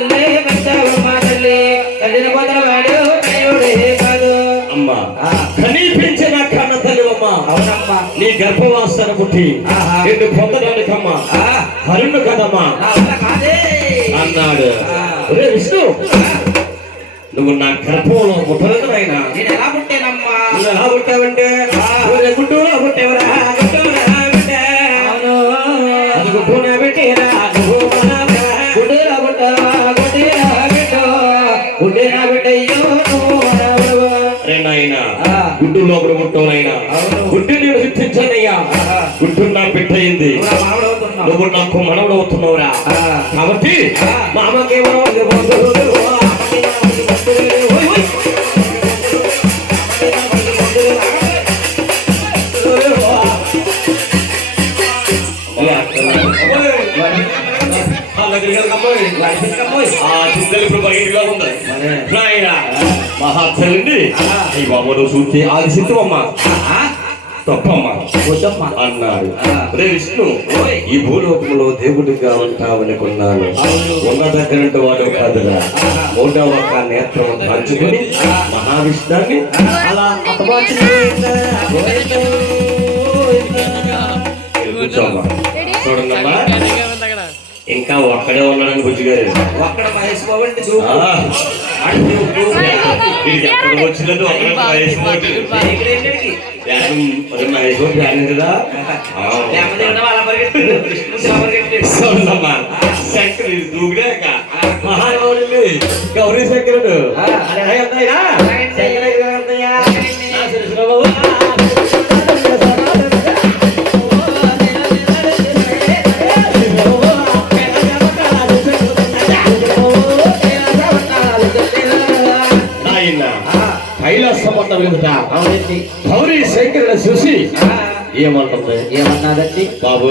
తల్లి పెంచావమ్మ తల్లి తల్లిని పొందవాడు దేవుడే కాదు అమ్మా కనీ పెంచిన కన్న తల్లివమ్మా అవునమ్మా నీ గర్భవాసన పుట్టి నిన్ను పొందడానికమ్మా హరుణు కదమ్మా అన్నాడు. ఒరే విష్ణు నువ్వు నా గర్భంలో పుట్టలేదు ఆయన. నేను ఎలా పుట్టానమ్మా? నువ్వు ఎలా పుట్టావంటే గుడ్డూలో పుట్టేవరా గుడ్డూలో పుట్టా అది గుడ్డూనే పెట్టేరా గుడ్డూలో పుట్టావా గుడ్డీలో పెట్టు గుడ్డీలో పెట్టయ్యో రే నాయన గుడ్డు లోపల పుట్టవునైనా గుడ్డు నేను సృష్టించానయ్యా గుడ్డు నా పెట్టయింది నువ్వు నాకు మనవడు అవుతున్నావురా కాబట్టి మా అమ్మకేమో మహాత్సండి ఈ బాబు చూస్తే ఆది సిద్ధమ్మ తప్పమ్మ అన్నాడు. రే విష్ణు ఈ భూలోకంలో దేవుడిగా ఉంటావనుకున్నాను ఉన్న దగ్గరంటే వాడు కాదురా మూడవ ఒక నేత్రం పంచుకొని మహావిష్ణాన్ని అలా చూడండమ్మా ఇంకా ఒక్కడే ఉన్నాడని బుజ్జిగారు ఒక్కడ మహేష్ బాబు వచ్చినట్టు ఒక్కడే మహేష్ బాబు మహేష్ బాబు ప్లాన్ కదా శంకరు దూకుడాక మహానుభావుడు గౌరీ శంకరుడు గౌరీ శంకరుడు చూసి ఏమంటుంది ఏమన్నాదండి బాబు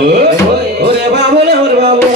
బాబు బాబు